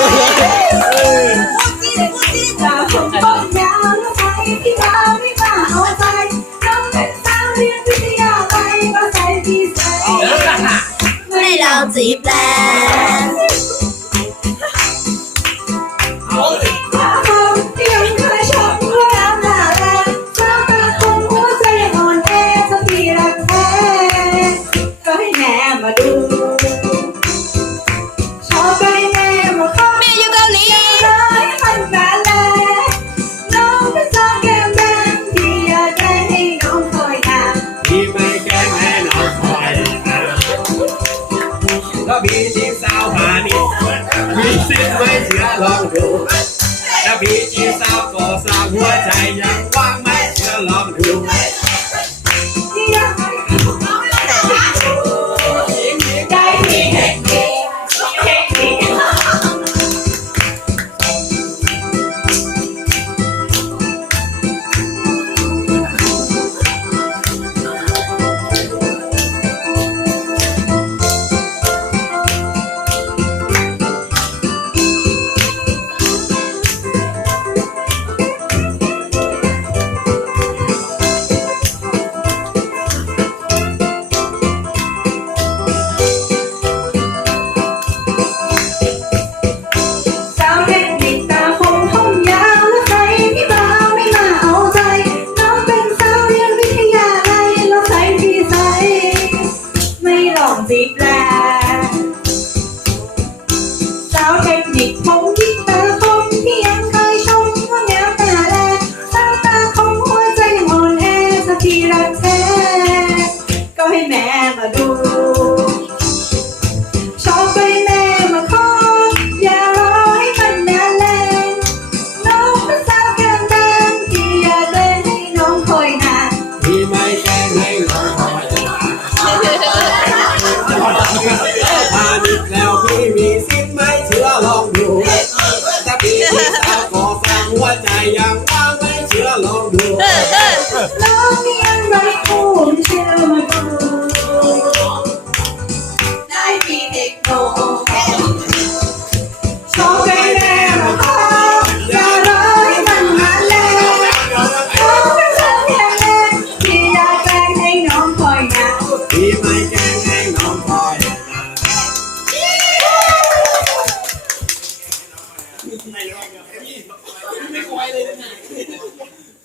乌鸡，乌鸡，大红公鸡，老白鸡，老白好在，老白老白，乌鸡呀，白鸡呀，比赛，没老子笨。 ที่ไม่แก้แม่น้องคอยก็มีจีสาวหานิดมีสิทธิ์ไม่เชื่อลองดูถ้าพี่จีสาวก็สาวหัวใจยังว่างไม่เชื่อลองดู สีแปสาวเทคนิคผมยิ่งเตอคมที่ยังเคยชมว่าแนวตาแลสาวตาของหัวใจยังอ่อนแอสักทีรักแท้ก็ให้แม่มาดู พาดิบแล้วพี่มีสิทธิ์ไหมเชื่อลองดูแต่พี่ที่สาวขอฟังหัวใจยังว่างไม่เชื่อลองดูน้องเรียนไรคู่เชื่อมาดูได้พี่เด็กโต